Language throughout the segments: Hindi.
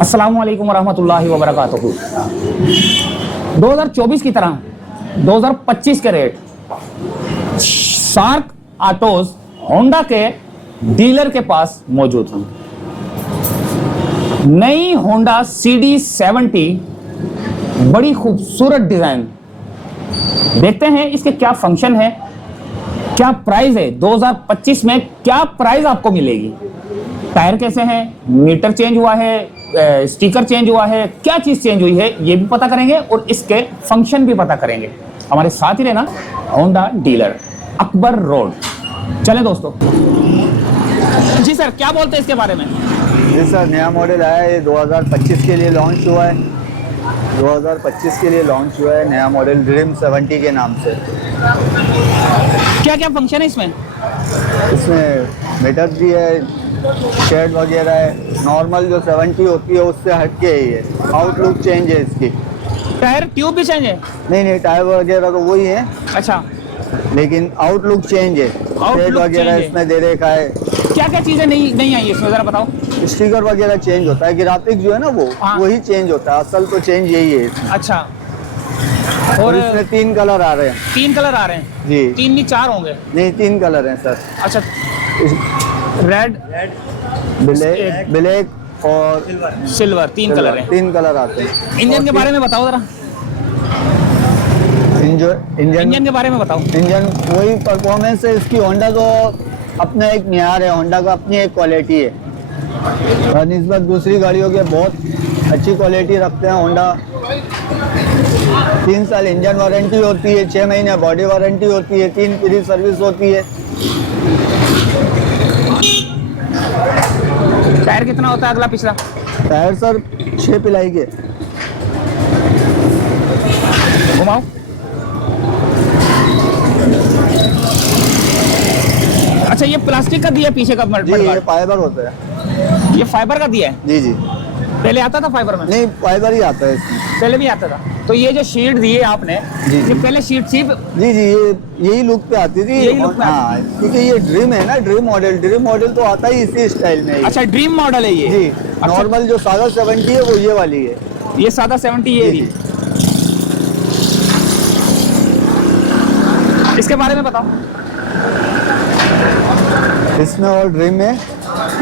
अस्सलामु अलैकुम वरहमतुल्लाहि वबरकातुहू। 2024 की तरह 2025 के रेट शार्क ऑटोज होंडा के डीलर के पास मौजूद हैं। नई होंडा CD70 बड़ी खूबसूरत डिजाइन। देखते हैं इसके क्या फंक्शन है, क्या प्राइस है, 2025 में क्या प्राइस आपको मिलेगी, टायर कैसे हैं, मीटर चेंज हुआ है, स्टिकर चेंज हुआ है, क्या चीज चेंज हुई है ये भी पता करेंगे और इसके फंक्शन भी पता करेंगे। हमारे साथ ही रहना, होंडा डीलर अकबर रोड। चलें दोस्तों। जी सर, क्या बोलते हैं इसके बारे में? जी सर, नया मॉडल आया है, 2025 के लिए लॉन्च हुआ है। 2025 के लिए लॉन्च हुआ है नया मॉडल ड्रीम 70 के नाम से। क्या क्या फंक्शन है इसमें? इसमें मीटर भी है, शेड वगैरह है। नॉर्मल जो 70 होती है उससे हटके ही है। आउटलुक चेंज है इसकी। टायर ट्यूब भी चेंज है? नहीं, टायर वगैरह तो वही है। अच्छा, लेकिन आउटलुक चेंज है। शेड वगैरह इसमें दे रखा है। क्या क्या चीजें नहीं आई इसमें, जरा बताओ। स्टिकर वगैरह चेंज होता है, ग्राफिक जो है ना वही चेंज होता है। असल तो चेंज यही है। अच्छा, और इसमें 3 कलर आ रहे हैं। 3 कलर आ रहे हैं जी। 3 नहीं 4 होंगे? नहीं, 3 कलर हैं सर। अच्छा, रेड, ब्लैक और सिल्वर, 3 कलर हैं। 3 कलर आते हैं। इंजन के बारे में बताओ जरा। इंजन के बारे में बताओ। इंजन वही परफॉर्मेंस है इसकी। होंडा तो अपना एक मियार है, होंडा का अपनी एक क्वालिटी है। निस्बत दूसरी गाड़ियों के बहुत अच्छी क्वालिटी रखते हैं होंडा। 3 साल इंजन वारंटी होती है, 6 महीने बॉडी वारंटी होती है, 3 फ्री सर्विस होती है। टायर कितना होता है अगला पिछला? टायर सर 6 पिलाई के। घुमाओ। अच्छा, ये प्लास्टिक का दिया पीछे का जी, ये फाइबर होता है। ये फाइबर का दिया है? जी। पहले आता था फाइबर में? नहीं, फाइबर ही आता है इसमें। पहले भी आता था। तो ये जो शीट दी है आपने, जी, ये पहले शीट थी? जी, ये यही लुक पे आती थी। यही लुक पे हाँ, क्योंकि ये ड्रीम है ना, ड्रीम मॉडल तो आता ही इसी स्टाइल में। अच्छा, ड्रीम मॉडल है ये? जी। अच्छा। नॉर्मल जो सादा 70 है वो ये वाली है। ये सादा 70 ये जी। इसके बारे में बताओ। इसमें और ड्रीम में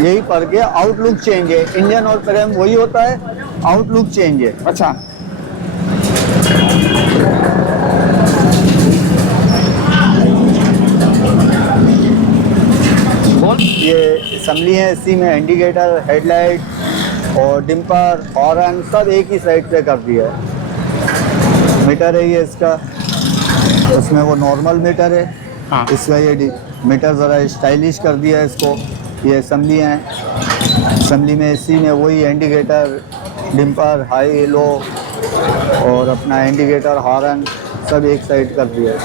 यही फर्क है, आउटलुक चेंज है। इंजन और फ्रेम वही होता है, आउटलुक चेंज है। अच्छा, ये असम्बली है, इसी में इंडिकेटर, हेडलाइट और डिम्पर, हॉर्न सब एक ही साइड पे कर दिया है। मीटर है ये इसका, उसमें वो नॉर्मल मीटर है। हाँ। इसका ये मीटर ज़रा स्टाइलिश कर दिया है इसको। ये असम्बली हैं, असम्बली में इसी में वही इंडिकेटर, डिम्पर, हाई लो और अपना इंडिकेटर, हॉर्न सब एक साइड कर दिया है।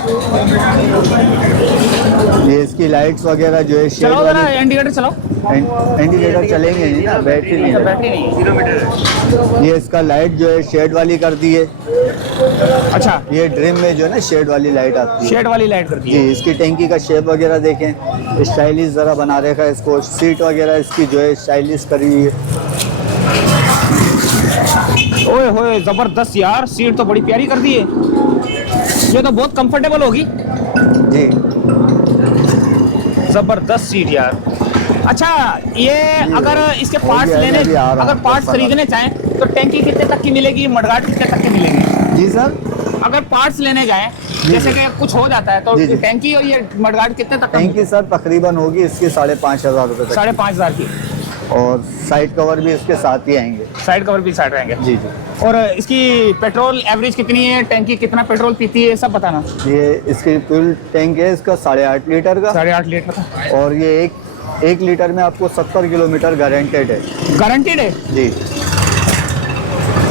ये इसकी लाइट्स वगैरह जो है, चलाओ जरा, इंडिकेटर चलाओ। इंडिकेटर चलेंगे नहीं ना, बैटरी नहीं है। बैटरी नहीं। ये इसका लाइट जो है शेड वाली कर दी है। अच्छा, ये ड्रीम में जो है ना शेड वाली लाइट आती है। शेड वाली लाइट करती जी। है। इसकी टैंकी का शेप वगैरह देखें, स्टाइलिश ज़रा बना रखा है इसको। सीट वगैरह इसकी जो है स्टाइलिश करी हुई है। ओए होए, जबरदस्त यार, सीट तो बड़ी प्यारी कर दी है। ये तो बहुत कंफर्टेबल होगी। जी। जबरदस्त सीट यार। अच्छा, ये अगर इसके पार्ट्स लेने, अगर पार्ट्स खरीदने चाहें तो टैंकी कितने तक की मिलेगी, मडगार्ड कितने तक की मिलेगी? जी सर, अगर पार्ट्स लेने जाएं, जैसे कि कुछ हो जाता है तो जी। टैंकी और ये मडगार्ड कितने तक? टैंकी सर तकरीबन होगी इसकी 5,500 रुपये तक। 5,500 की। और साइड कवर भी इसके साथ ही आएंगे। साइड कवर भी साइड रहेंगे? जी। और इसकी पेट्रोल एवरेज कितनी है, टैंकी कितना पेट्रोल पीती है, सब बताना। ये इसकी फुल टैंक है इसका 8.5 लीटर का। 8.5 लीटर का। और ये एक लीटर में आपको 70 किलोमीटर गारंटेड है। गारंटीड है? जी।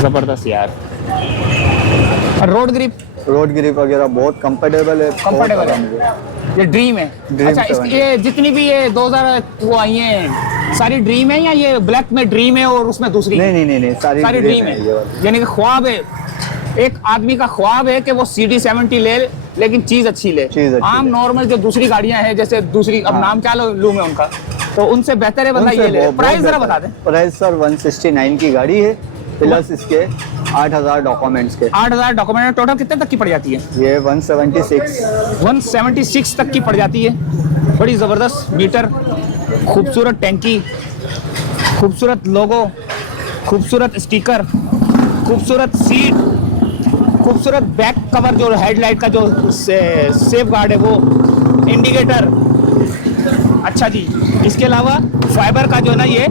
जबरदस्त यार। और रोड ग्रिप वगैरह बहुत कंफर्टेबल है। कंफर्टेबल है। ये ड्रीम है? अच्छा, ये जितनी भी ये 2000 वो आई हैं सारी ड्रीम है या ये ब्लैक में ड्रीम है और उसमें दूसरी? नहीं, सारी ड्रीम है। यानी कि ख्वाब है, एक आदमी का ख्वाब है कि वो CD70 ले, लेकिन चीज अच्छी ले। आम नॉर्मल जो दूसरी गाड़ियां हैं, जैसे दूसरी, अब नाम क्या लूं मैं उनका, तो उनसे बेहतर है बंदा ये ले। प्राइस जरा बता दें। प्राइस सर 169 की गाड़ी है, प्लस इसके 8000 डॉक्यूमेंट्स के। 8000 डॉक्यूमेंट, टोटल कितने तक की पड़ जाती है? ये 176। 176 तक की पड़ जाती है। बड़ी ज़बरदस्त मीटर, खूबसूरत टैंकी, खूबसूरत लोगो, खूबसूरत स्टिकर, खूबसूरत सीट, खूबसूरत बैक कवर, जो हेडलाइट का जो सेफ गार्ड है वो, इंडिकेटर। अच्छा जी, इसके अलावा फाइबर का जो है ना ये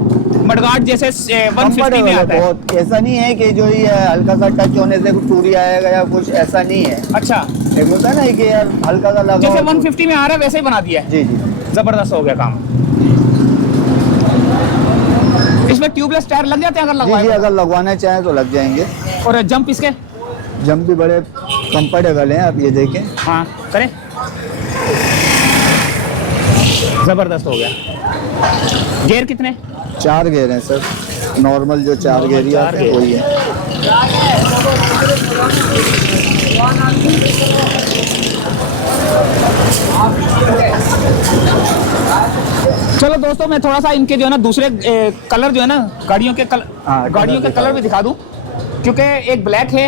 मडगार्ड जैसे 150 में आता है। बहुत ऐसा नहीं है कि जो ये हल्का सा टच होने से कुछ टूट आएगा या कुछ, ऐसा नहीं है। अच्छा, एक होता है ना कि यार हल्का सा लगा जैसे 150 में आ रहा है वैसे ही बना दिया है। जी जी, जबरदस्त हो गया काम। इसमें ट्यूबलेस टायर लग जाते हैं अगर जी जी, लगवाए? अगर लगवाना चाहें तो लग जाएंगे। और जंप इसके? जंप भी बड़े कंफर्टेबल हैं, आप ये देखें। हाँ करें। जबरदस्त हो गया। गियर कितने? 4 गियर हैं सर, नॉर्मल जो 4 गियर ही आते हैं वही है। चलो दोस्तों, मैं थोड़ा सा इनके जो है ना दूसरे कलर जो है ना गाड़ियों के हाँ, गाड़ियों के दिखा कलर भी दिखा दूं, क्योंकि एक ब्लैक है,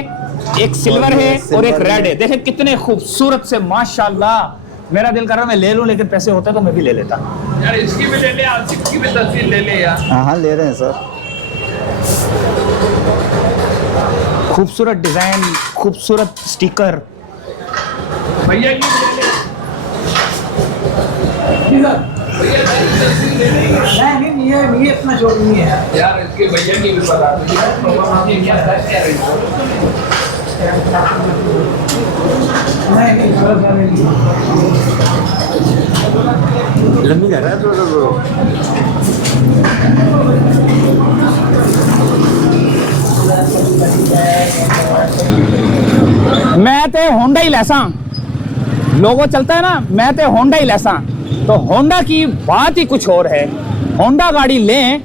एक सिल्वर है और एक रेड है। देखें कितने खूबसूरत से, माशाल्लाह। मेरा दिल कर रहा है मैं ले लूं, लेकिन पैसे होते तो मैं भी ले लेता। यार इसकी भी ले ले, इसकी भी तस्वीर ले ले यार। हाँ हाँ, ले रहे हैं सर। खूबसूरत डिजाइन, खूबसूरत स्टिकर। भैया की भी ले ले। भैया की तस्वीर ले ले। नहीं ये इतना जोर नहीं है यार इसके भैया की भी बता दो। ये क्या है नहीं थोड़ा लंबी कर रहा है तो मैं ते होंडा ही लैसा, लोगो चलता है ना, मैं ते होंडा ही लैसा। तो होंडा की बात ही कुछ और है। होंडा गाड़ी लें,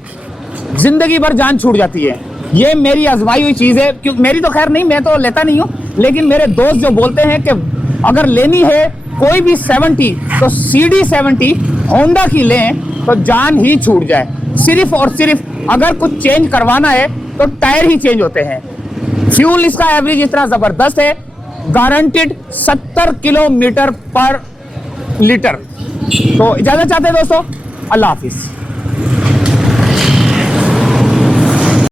जिंदगी भर जान छूट जाती है। ये मेरी आजमाई हुई चीज़ है, क्योंकि मेरी तो खैर नहीं, मैं तो लेता नहीं हूँ, लेकिन मेरे दोस्त जो बोलते हैं कि अगर लेनी है कोई भी 70 तो CD70 होंडा की लें तो जान ही छूट जाए। सिर्फ और सिर्फ अगर कुछ चेंज करवाना है तो टायर ही चेंज होते हैं। फ्यूल इसका एवरेज इतना ज़बरदस्त है, गारंटेड 70 किलोमीटर पर लीटर। तो इजाज़त चाहते हैं दोस्तों, अल्लाह हाफिज़।